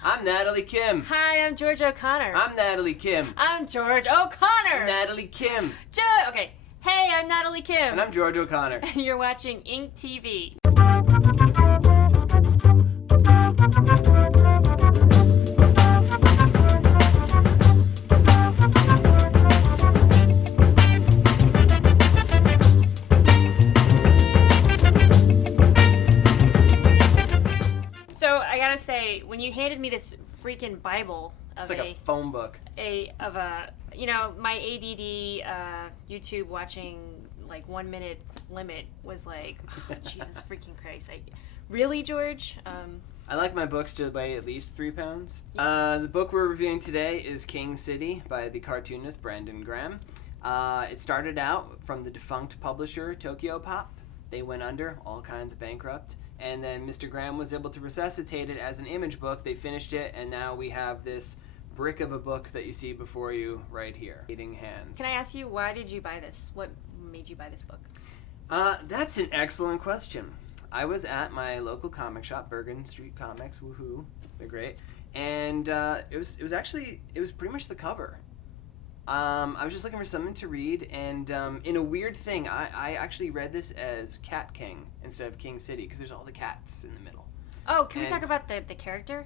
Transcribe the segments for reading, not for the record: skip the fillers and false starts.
I'm Natalie Kim. Hi, I'm George O'Connor. I'm Natalie Kim. I'm George O'Connor. Natalie Kim. Okay. Hey, I'm Natalie Kim. And I'm George O'Connor. And you're watching InkedTV. So I gotta say, when you handed me this freaking Bible of It's like a phone book. my ADD YouTube watching like 1 minute limit was like, oh, Jesus freaking Christ! Really, George? I like my books to weigh at least 3 pounds. The book we're reviewing today is King City by the cartoonist Brandon Graham. It started out from the defunct publisher Tokyo Pop. They went under, all kinds of bankrupt. And then Mr. Graham was able to resuscitate it as an image book. They finished it, and now we have this brick of a book that you see before you right here. Eating hands. Can I ask you, why did you buy this? What made you buy this book? That's an excellent question. I was at my local comic shop, Bergen Street Comics, woohoo, they're great. And it was pretty much the cover. I was just looking for something to read, and in a weird thing, I actually read this as Cat King instead of King City, because there's all the cats in the middle. Oh, can we talk about the character?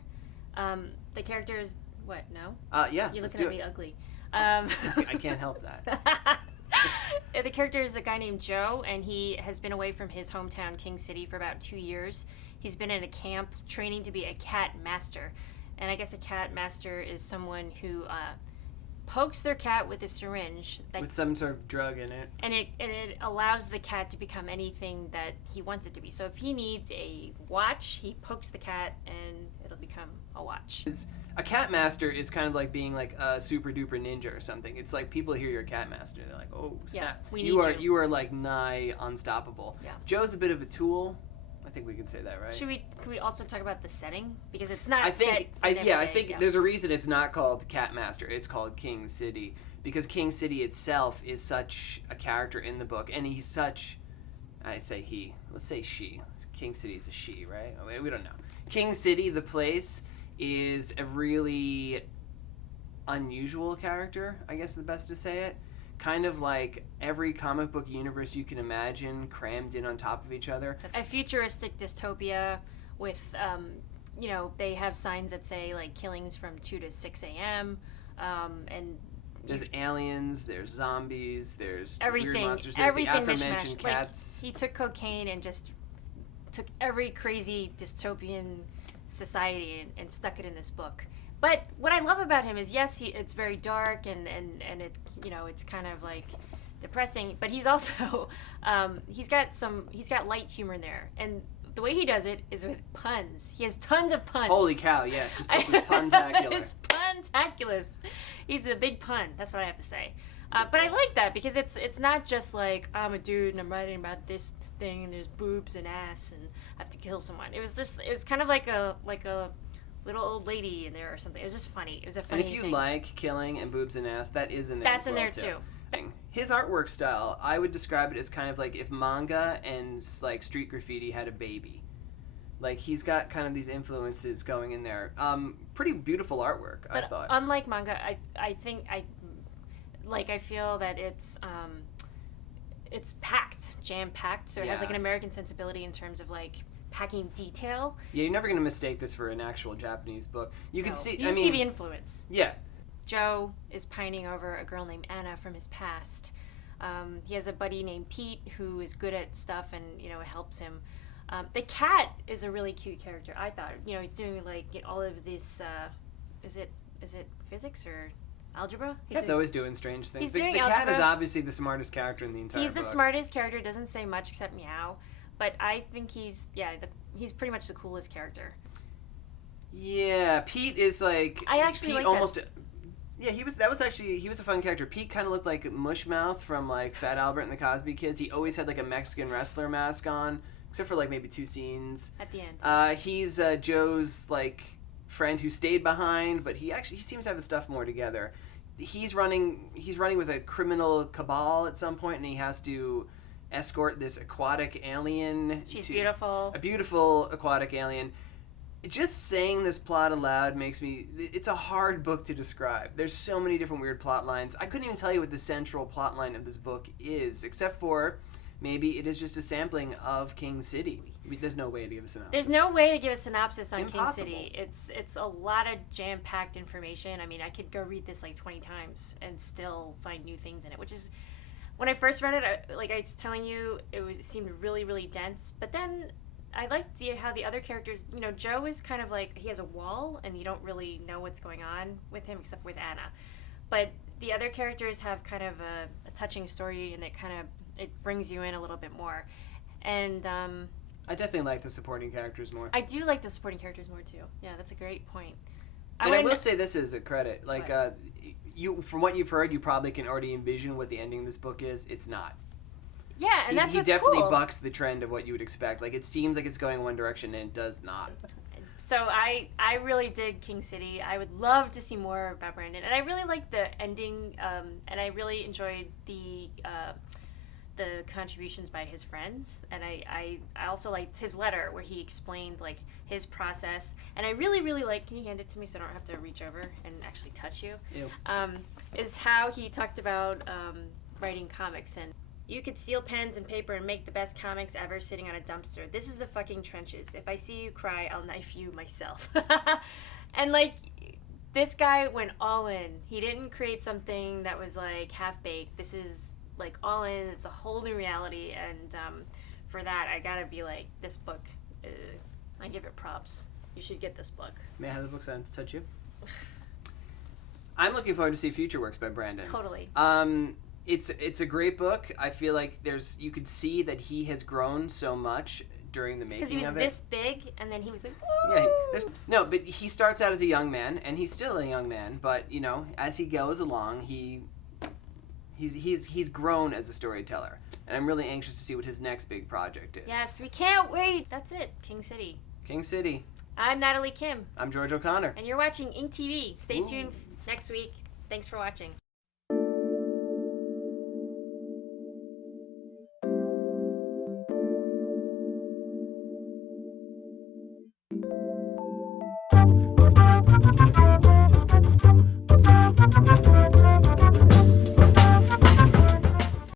The character is what? No? Yeah. You're looking at me ugly. I can't help that. The character is a guy named Joe, and he has been away from his hometown, King City, for about 2 years. He's been in a camp training to be a cat master. And I guess a cat master is someone who pokes their cat with a syringe with some sort of drug in it, and it allows the cat to become anything that he wants it to be. So if he needs a watch, he pokes the cat and it'll become a watch. A cat master is kind of like being like a super duper ninja or something. It's like people hear you're a cat master, they're like, oh snap, yeah, you are like nigh unstoppable. Yeah. Joe's a bit of a tool. I think we can say that, right? Can we also talk about the setting, because it's not I think yeah. There's a reason it's not called Cat Master. It's called King City, because King City itself is such a character in the book, and he's such. I say he. Let's say she. King City is a she, right? I mean, we don't know. King City, the place, is a really unusual character, I guess is the best to say it. Kind of like every comic book universe you can imagine crammed in on top of each other. A futuristic dystopia with, they have signs that say like killings from 2 to 6 a.m. And there's aliens, there's zombies, there's everything, weird monsters, there's the everything aforementioned cats. Like, he took cocaine and just took every crazy dystopian society and stuck it in this book. But what I love about him is, yes, it's very dark and it, it's kind of like depressing, but he's also he's got light humor in there, and the way he does it is with puns. He has tons of puns. Holy cow! Yes, this book is puntacular. It's puntaculous. He's a big pun. That's what I have to say. But I like that because it's not just like, I'm a dude and I'm writing about this thing and there's boobs and ass and I have to kill someone. It was kind of like a little old lady in there or something. It was just funny. It was a funny thing. And if you like killing and boobs and ass, that is in there. That's in there too. His artwork style, I would describe it as kind of like if manga and like street graffiti had a baby. Like, he's got kind of these influences going in there. Pretty beautiful artwork, I thought. Unlike manga, I feel that it's packed, jam-packed, so it has like an American sensibility in terms of like packing detail. Yeah, you're never going to mistake this for an actual Japanese book. You can see see the influence. Yeah. Joe is pining over a girl named Anna from his past. He has a buddy named Pete who is good at stuff and, it helps him. The cat is a really cute character, I thought. He's doing like all of this, is it physics or algebra? Cat's always doing strange things. He's the doing cat algebra. is obviously the smartest character in the entire book. He's the smartest character, doesn't say much except meow. But I think he's pretty much the coolest character. Yeah, Pete is like... I actually like almost... Yeah, he was a fun character. Pete kind of looked like Mushmouth from like Fat Albert and the Cosby Kids. He always had like a Mexican wrestler mask on, except for like maybe 2 scenes. At the end. He's Joe's like friend who stayed behind, but he seems to have his stuff more together. He's running with a criminal cabal at some point, and he has to escort this aquatic alien. She's beautiful. A beautiful aquatic alien. Just saying this plot aloud makes me... It's a hard book to describe. There's so many different weird plot lines. I couldn't even tell you what the central plot line of this book is, except for maybe it is just a sampling of King City. There's no way to give a synopsis. There's no way to give a synopsis on Impossible. King City. It's a lot of jam-packed information. I mean, I could go read this like 20 times and still find new things in it, which is... When I first read it, like I was telling you, it seemed really, really dense. But then I liked how the other characters, you know, Joe is kind of like, he has a wall and you don't really know what's going on with him except with Anna. But the other characters have kind of a touching story, and it brings you in a little bit more. And I definitely like the supporting characters more. I do like the supporting characters more too. Yeah, that's a great point. And I will say this is a credit. Like, What? From what you've heard, you probably can already envision what the ending of this book is. It's not. Yeah, and that's he what's definitely cool. bucks the trend of what you would expect. Like, it seems like it's going one direction, and it does not. So I really dig King City. I would love to see more about Brandon, and I really liked the ending, and I really enjoyed the contributions by his friends, and I also liked his letter where he explained like his process, and I really like, can you hand it to me so I don't have to reach over and actually touch you? Ew. Is how he talked about writing comics, and you could steal pens and paper and make the best comics ever sitting on a dumpster. This is the fucking trenches. If I see you cry, I'll knife you myself. And like, this guy went all in. He didn't create something that was like half-baked. This is like all in. It's a whole new reality, and for that I gotta be like, this book, I give it props. You should get this book. May I have the book signed to touch you? I'm looking forward to see future works by Brandon. Totally. It's a great book. I feel like you could see that he has grown so much during the making of it. Because he was this big, and then he was like, Yeah, no, but he starts out as a young man, and he's still a young man. But you know, as he goes along, he's grown as a storyteller, and I'm really anxious to see what his next big project is. yes, we can't wait. That's it. King City. King City. I'm Natalie Kim, I'm George O'Connor. and you're watching InkedTV. Stay Ooh. tuned next week. Thanks for watching.